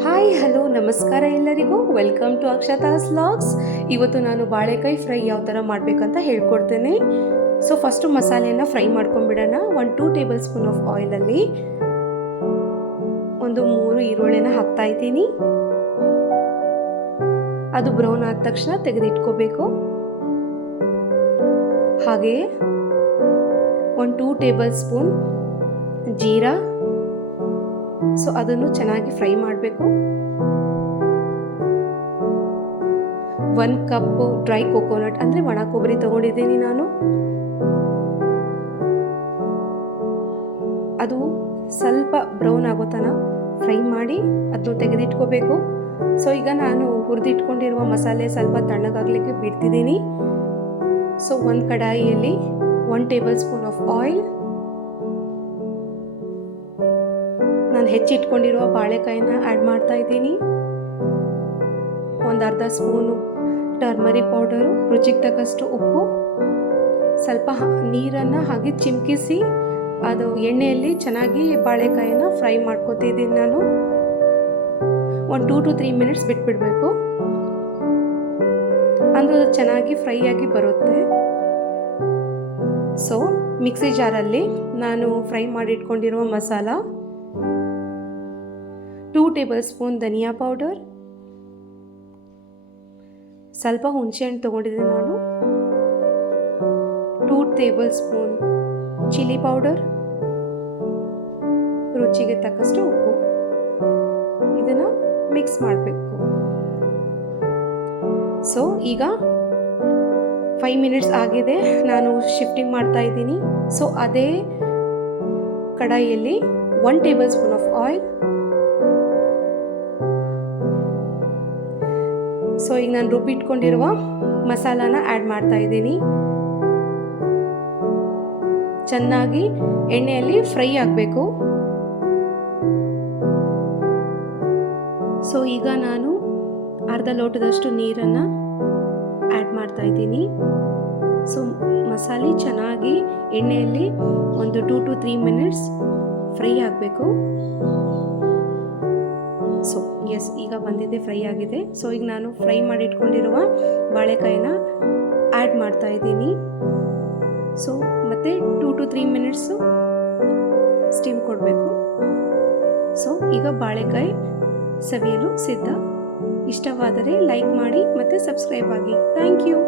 Hi hello ನಮಸ್ಕಾರ ಎಲ್ಲರಿಗೂ. Welcome to Akshata's vlogs. ಇವತ್ತು ನಾನು ಬಾಳೆಕಾಯಿ ಫ್ರೈ ಯಾವ ಥರ ಮಾಡಬೇಕಂತ ಹೇಳ್ಕೊಡ್ತೇನೆ. ಸೊ ಫಸ್ಟು ಮಸಾಲೆಯನ್ನು ಫ್ರೈ ಮಾಡ್ಕೊಂಡ್ಬಿಡೋಣ. 1-2 ಟೇಬಲ್ ಸ್ಪೂನ್ ಆಫ್ ಆಯಿಲಲ್ಲಿ ಒಂದು 3 ಈರುಳ್ಳಿನ ಹಾಕ್ತಾ ಇದ್ದೀನಿ. ಅದು ಬ್ರೌನ್ ಆದ ತಕ್ಷಣ ತೆಗೆದಿಟ್ಕೋಬೇಕು. ಹಾಗೆಯೇ 1-2 ಟೇಬಲ್ ಸ್ಪೂನ್ ಜೀರಾ. ಸೊ ಅದನ್ನು ಚೆನ್ನಾಗಿ ಫ್ರೈ ಮಾಡಬೇಕು. 1 ಕಪ್ ಡ್ರೈ ಕೋಕೋನಟ್ ಅಂದರೆ ಒಣ ಕೊಬ್ಬರಿ ತಗೊಂಡಿದ್ದೀನಿ ನಾನು. ಅದು ಸ್ವಲ್ಪ ಬ್ರೌನ್ ಆಗೋ ತನಕ ಫ್ರೈ ಮಾಡಿ ಅದನ್ನು ತೆಗೆದಿಟ್ಕೋಬೇಕು. ಸೊ ಈಗ ನಾನು ಹುರಿದಿಟ್ಕೊಂಡಿರುವ ಮಸಾಲೆ ಸ್ವಲ್ಪ ತಣ್ಣಗಾಗಲಿಕ್ಕೆ ಬಿಡ್ತಿದ್ದೀನಿ. ಸೊ ಒಂದು ಕಡಾಯಿಯಲ್ಲಿ 1 ಟೇಬಲ್ ಸ್ಪೂನ್ ಆಫ್ ಆಯಿಲ್, ನಾನು ಹೆಚ್ಚಿಟ್ಕೊಂಡಿರುವ ಬಾಳೆಕಾಯಿನ ಆ್ಯಡ್ ಮಾಡ್ತಾ ಇದ್ದೀನಿ. ಒಂದು ಅರ್ಧ ಸ್ಪೂನು ಟರ್ಮರಿಕ್ ಪೌಡರು, ರುಚಿಗೆ ತಕ್ಕಷ್ಟು ಉಪ್ಪು, ಸ್ವಲ್ಪ ನೀರನ್ನು ಹಾಗೆ ಚಿಮುಕಿಸಿ ಅದು ಎಣ್ಣೆಯಲ್ಲಿ ಚೆನ್ನಾಗಿ ಬಾಳೆಕಾಯಿನ ಫ್ರೈ ಮಾಡ್ಕೊತಿದ್ದೀನಿ ನಾನು. ಒಂದು 2 to 3 ಮಿನಿಟ್ಸ್ ಬಿಟ್ಬಿಡಬೇಕು, ಅಂದರೆ ಅದು ಚೆನ್ನಾಗಿ ಫ್ರೈ ಆಗಿ ಬರುತ್ತೆ. ಸೊ ಮಿಕ್ಸಿ ಜಾರಲ್ಲಿ ನಾನು ಫ್ರೈ ಮಾಡಿಟ್ಕೊಂಡಿರುವ ಮಸಾಲ, 2 ಟೇಬಲ್ ಸ್ಪೂನ್ ಧನಿಯಾ ಪೌಡರ್, ಸ್ವಲ್ಪ ಹುಣಸೆಹಣ್ಣು ತೊಗೊಂಡಿದ್ದೀನಿ ನಾನು, 2 ಟೇಬಲ್ ಸ್ಪೂನ್ ಚಿಲ್ಲಿ ಪೌಡರ್, ರುಚಿಗೆ ತಕ್ಕಷ್ಟು ಉಪ್ಪು. ಇದನ್ನು ಮಿಕ್ಸ್ ಮಾಡಬೇಕು. ಸೊ ಈಗ 5 ಮಿನಿಟ್ಸ್ ಆಗಿದೆ, ನಾನು ಶಿಫ್ಟಿಂಗ್ ಮಾಡ್ತಾ ಇದ್ದೀನಿ. ಸೊ ಅದೇ ಕಡಾಯಿಯಲ್ಲಿ 1 table spoon of oil. So ಈಗ ನಾನು ರುಬ್ಬಿಟ್ಕೊಂಡಿರುವ ಮಸಾಲಾನ ಆ್ಯಡ್ ಮಾಡ್ತಾ ಇದ್ದೀನಿ. ಚೆನ್ನಾಗಿ ಎಣ್ಣೆಯಲ್ಲಿ ಫ್ರೈ ಆಗಬೇಕು. ಸೊ ಈಗ ನಾನು ಅರ್ಧ ಲೋಟದಷ್ಟು ನೀರನ್ನು ಆ್ಯಡ್ ಮಾಡ್ತಾ ಇದ್ದೀನಿ. ಸೊ ಮಸಾಲೆ ಚೆನ್ನಾಗಿ ಎಣ್ಣೆಯಲ್ಲಿ ಒಂದು 2 to 3 ಮಿನಿಟ್ಸ್ ಫ್ರೈ ಆಗಬೇಕು. ಸೊ ಎಸ್, ಈಗ ಬಂದಿದೆ, ಫ್ರೈ ಆಗಿದೆ. ಸೊ ಈಗ ನಾನು ಫ್ರೈ ಮಾಡಿಟ್ಕೊಂಡಿರುವ ಬಾಳೆಕಾಯಿನ ಆ್ಯಡ್ ಮಾಡ್ತಾ ಇದ್ದೀನಿ. ಸೊ ಮತ್ತೆ 2 to 3 ಮಿನಿಟ್ಸು ಸ್ಟೀಮ್ ಕೊಡಬೇಕು. ಸೊ ಈಗ ಬಾಳೆಕಾಯಿ ಸವಿಯಲು ಸಿದ್ಧ. ಇಷ್ಟವಾದರೆ ಲೈಕ್ ಮಾಡಿ ಮತ್ತು ಸಬ್ಸ್ಕ್ರೈಬ್ ಆಗಿ. Thank you.